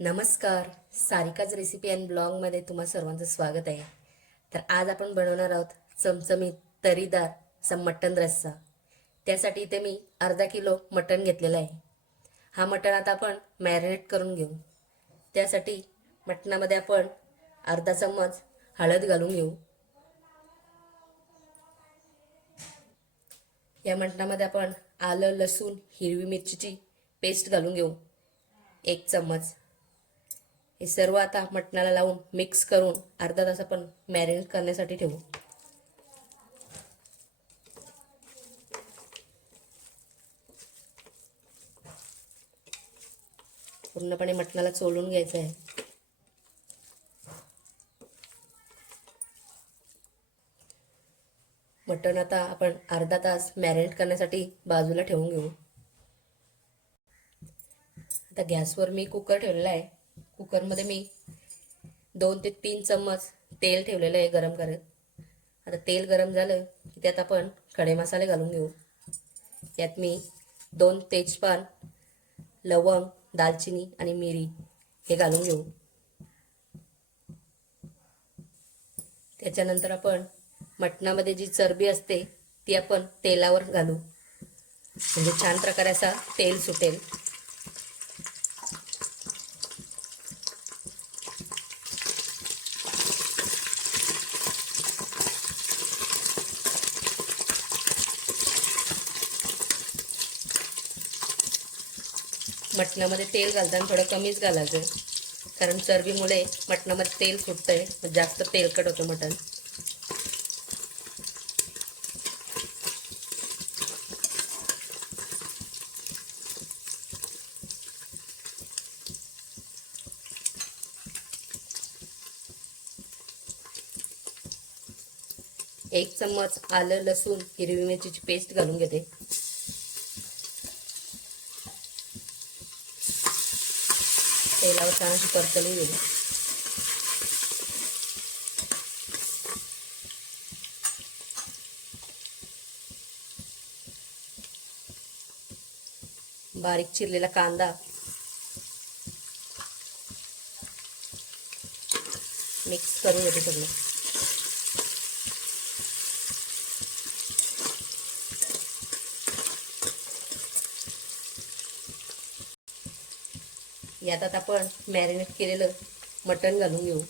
नमस्कार. सारिकाच recipe and ब्लॉगमध्ये तुम्हा सर्वांचं स्वागत आहे. तर आज आपण बनवणार आहोत चमचमीत तरीदार असा मटण रस्सा. त्यासाठी इथे मी अर्धा किलो मटण घेतलेलं आहे. हा मटण आता आपण मॅरिनेट करून घेऊ. त्यासाठी मटणामध्ये आपण अर्धा चम्मच हळद घालून घेऊ. या मटणामध्ये आपण आलं लसूण हिरवी मिरचीची पेस्ट घालून घेऊ. एक चम्मच. हे सर्व आता मटणाला लावून मिक्स करून अर्धा तास आपण मॅरिनेट करण्यासाठी ठेवू. पूर्णपणे मटणाला चोलून घ्यायचं आहे. मटण आता आपण अर्धा तास मॅरिनेट करण्यासाठी बाजूला ठेवून घेऊ. आता गॅसवर मी कुकर ठेवलेला आहे. कुकरमध्ये मी दोन ते तीन चम्मच तेल ठेवलेलं आहे गरम करत. आता तेल गरम झालं की त्यात आपण खडे मसाले घालून घेऊ. यात मी दोन तेजपान लवंग दालचिनी आणि मिरी हे घालून घेऊ. त्याच्यानंतर आपण मटणामध्ये जी चरबी असते ती आपण तेलावर घालू. म्हणजे छान प्रकारे असा तेल सुटेल. मटणामध्ये तेल घालताना थोडं कमीच घालायचं. कारण चरबीमुळे मटणामध्ये तेल सुटतंय जास्त तेलकट होतं मटण. एक चम्मच आलं लसूण हिरवी मिरचीची पेस्ट घालून घेते. तेलावर छान अशी परतवून घेऊ बारीक चिरलेला कांदा मिक्स करून घेते सगळं यात आपण मॅरिनेट केलेलं मटण घालून घेऊ.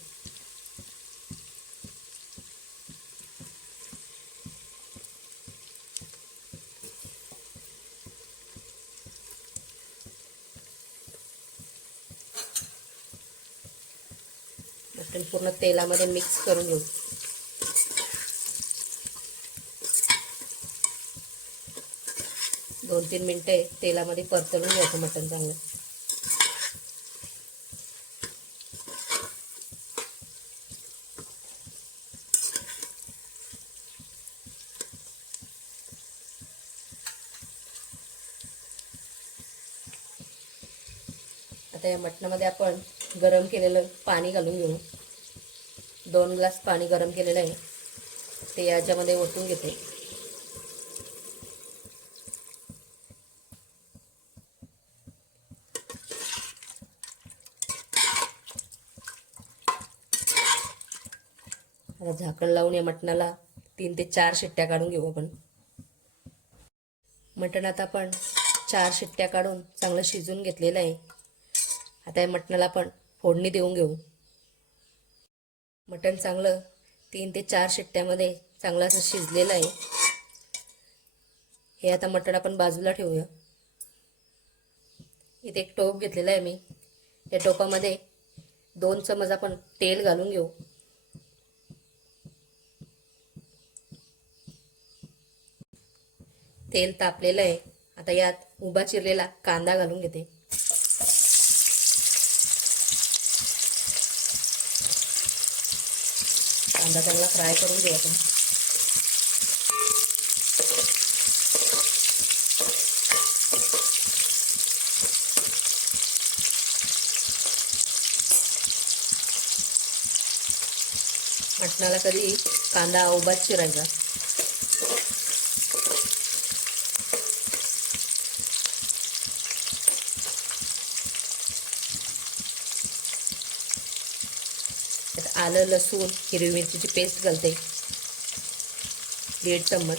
मटण पूर्ण तेलामध्ये मिक्स करून घेऊ. दोन तीन मिनटे तेलामध्ये परतलून घ्यायचं मटण चांगलं. आता या मटणामध्ये आपण गरम केलेलं पाणी घालून घेऊ. दोन ग्लास पाणी गरम केलेलं आहे. ते याच्यामध्ये ओतून घेते. झाकण लावून या मटणाला तीन ते चार शिट्ट्या काढून घेऊ आपण. मटण आता आपण चार शिट्ट्या काढून चांगलं शिजून घेतलेलं आहे. आता या मटणाला आपण फोडणी देऊन घेऊ. मटण चांगलं तीन ते चार शिट्ट्यामध्ये चांगलं असं शिजलेलं आहे. हे आता मटण आपण बाजूला ठेवूया. इथे एक टोप घेतलेला आहे मी. या टोपामध्ये दोन चमच आपण तेल घालून घेऊ. तेल तापलेलं आहे. आता यात उभा चिरलेला कांदा घालून घेते. कांदा चांगला फ्राय करून घेऊ आपण. मटणाला कधी कांदा उभाच चिरायचा. त्यात आलं लसूण हिरवी मिरचीची पेस्ट घालते. दीड चम्मच.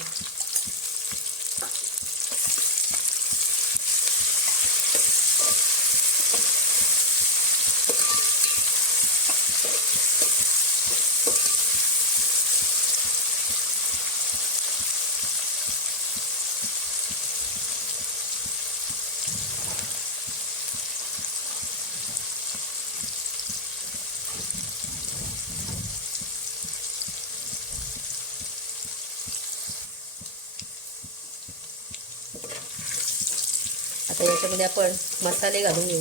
आता याच्यामध्ये आपण मसाले घालून घेऊ.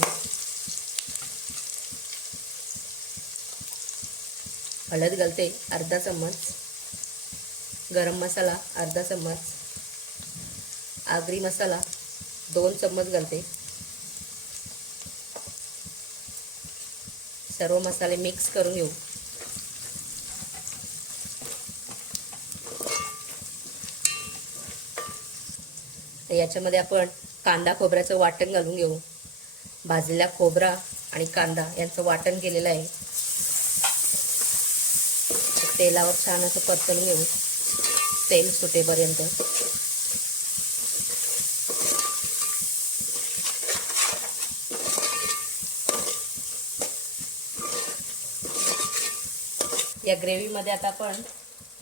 हळद घालते अर्धा चम्मच. गरम मसाला अर्धा चम्मच. आगरी मसाला दोन चम्मच घालते. सर्व मसाले मिक्स करून घेऊ. तर याच्यामध्ये आपण कांदा खोबऱ्याचं वाटण घालून घेऊ. भाजलेला खोबरा आणि कांदा यांचं वाटण केलेलं आहे. तेलावर छान असं परतून घेऊ. तेल सुटेपर्यंत. या ग्रेव्हीमध्ये आता आपण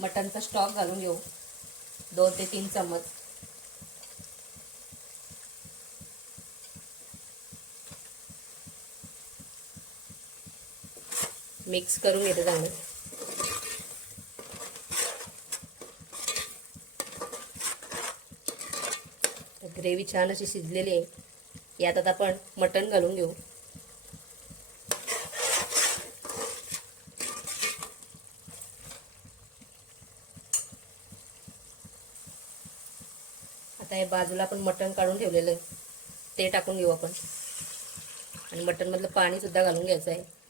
मटनचा स्टॉक घालून घेऊ. दोन ते तीन चम्मच. मिक्स करून घेते चांगलं ग्रेव्ही छान अशी शिजलेली आहे. यात आता आपण मटण घालून घेऊ. आता हे बाजूला आपण मटण काढून ठेवलेलं आहे. ते टाकून घेऊ आपण. आणि मटणमधलं पाणीसुद्धा घालून घ्यायचं आहे.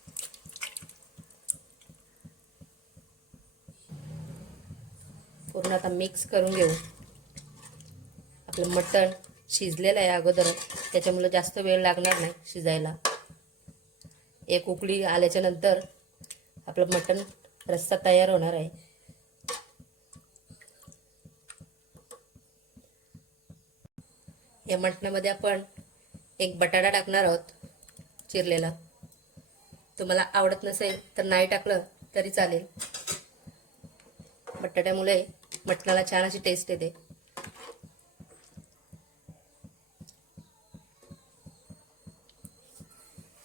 पूर्ण आता मिक्स करून घेऊ. आपलं मटण शिजलेलं आहे अगोदर. त्याच्यामुळे जास्त वेळ लागणार नाही शिजायला. एक उकळी आल्याच्यानंतर आपलं मटण रस्सा तयार होणार आहे. या मटणामध्ये आपण एक बटाटा टाकणार आहोत चिरलेला. तुम्हाला आवडत नसेल तर नाही टाकलं तरी चालेल. बटाट्यामुळे मटणाला छान अशी टेस्ट येते.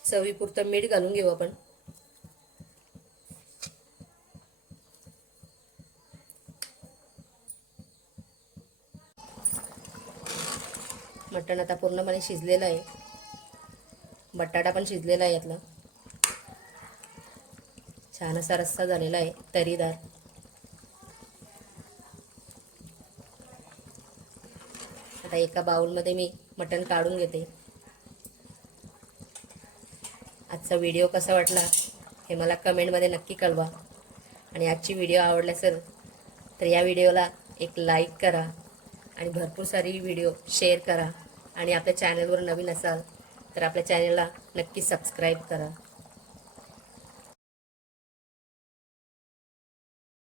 चवीपुरतं मीठ घालून घेऊ आपण. मटण आता पूर्णपणे शिजलेलं आहे. बटाटा पण शिजलेला आहे यातला. छान असा रस्सा झालेला आहे तरीदार. आता एका बाउलमध्ये मी मटण काढून घेते. आजचा व्हिडिओ कसा वाटला हे मला कमेंटमध्ये नक्की कळवा. आणि आजची व्हिडिओ आवडला असेल तर या व्हिडिओला एक लाईक करा आणि भरपूर सारी व्हिडिओ शेअर करा. आणि आपल्या चॅनलवर नवीन असाल तर आपल्या चॅनलला नक्की सबस्क्राईब करा.